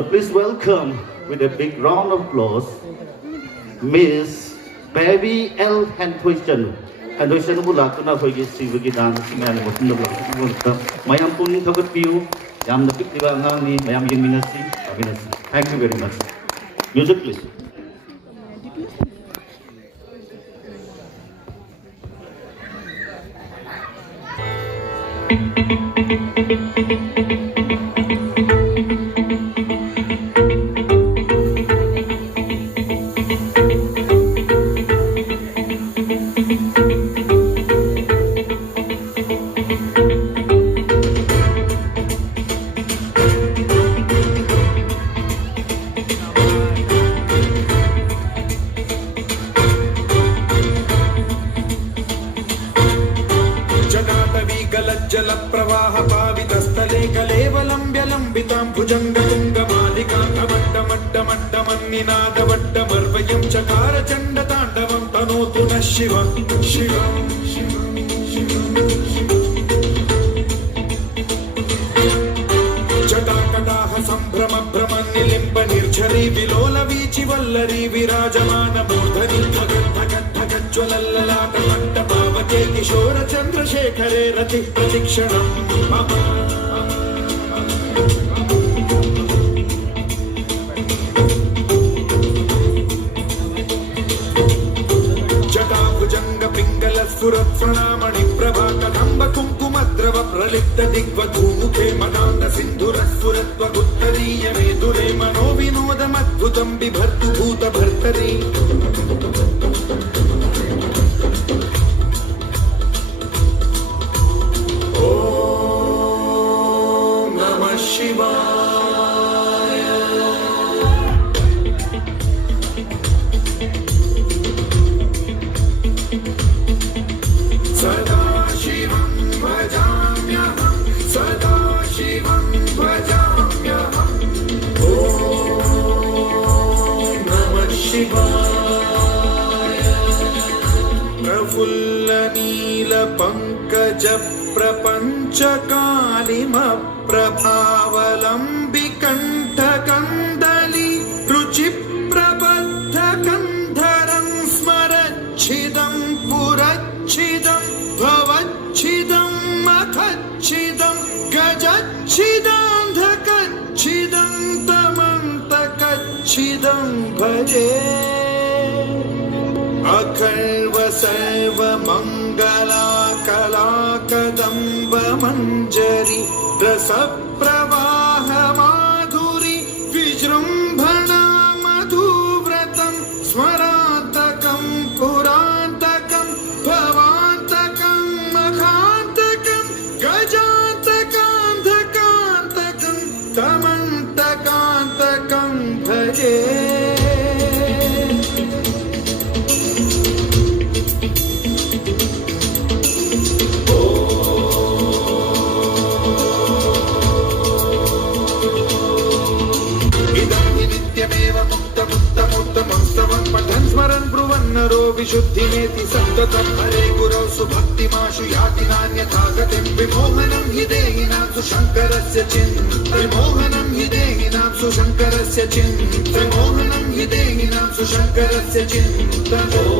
So please welcome with a big round of applause Miss Baby L Handhoisen. Handhoisen mula kuna hoigi sibagi dan singan mutun bla mayam pun thagat piu yam na pikliba ngang ni mayam yang minasi. Thank you very much. Music please. जल प्रवाह पावितस्थले कलेवलम्ब्य लम्बितां भुजङ्गतुङ्गमालिकां अवड्डमड्डमड्डमन्निनादवड्डमर्वयं चकार चण्डताण्डवं तनोतु नः शिवं जटाकटाह सम्भ्रम भ्रमन्निलिम्ब निर्झरी विलोल वीचि वल्लरी विराजमान मूर्धनि ज्वलल्ललाट मण्डपावके किशोर चन्द्रशेखरे रति प्रतिक्षणं मम जटाभुजङ्ग पिङ्गल स्फुरत्प्रणामणि प्रभा कदम्ब कुङ्कुमद्रव प्रलिप्त दिग्वधूमुखे मदान्त सिन्धुरस्फुरत्वगुत्तरीय मेदुरे मनो विनोदमद्भुतं बिभर्तु भूतभर्तरि प्रफुल्लनीलपङ्कज प्रपञ्चकालिमप्रभावलम्बिकण्ठकन्दली रुचिप्रबद्धकन्धरं स्मरच्छिदं पुरच्छिदं भवच्छिदं मखच्छिदं गजच्छिदान्धकच्छिदं तमन्तकच्छिदं भजे अखर्व सर्वमङ्गला कलाकदम्ब मञ्जरी रसप्रवाह माधुरी विजृम्भणा मधुव्रतं स्मरान्तकं पुरान्तकं भवान्तकं मखान्तकं गजान्तकान्धकान्तकं तमन्तकान्तकं भजे स्मरन् विशुद्धिमेति सन्ततं हरे गुरौ सुभक्तिमाशु याति नान्यथा गतिं विमोहनं हि देहिनां सुशङ्करस्य विमोहनं हि देहिनां सुशङ्करस्य विमोहनं हि देहिनां सुशङ्करस्य चिन्तनम्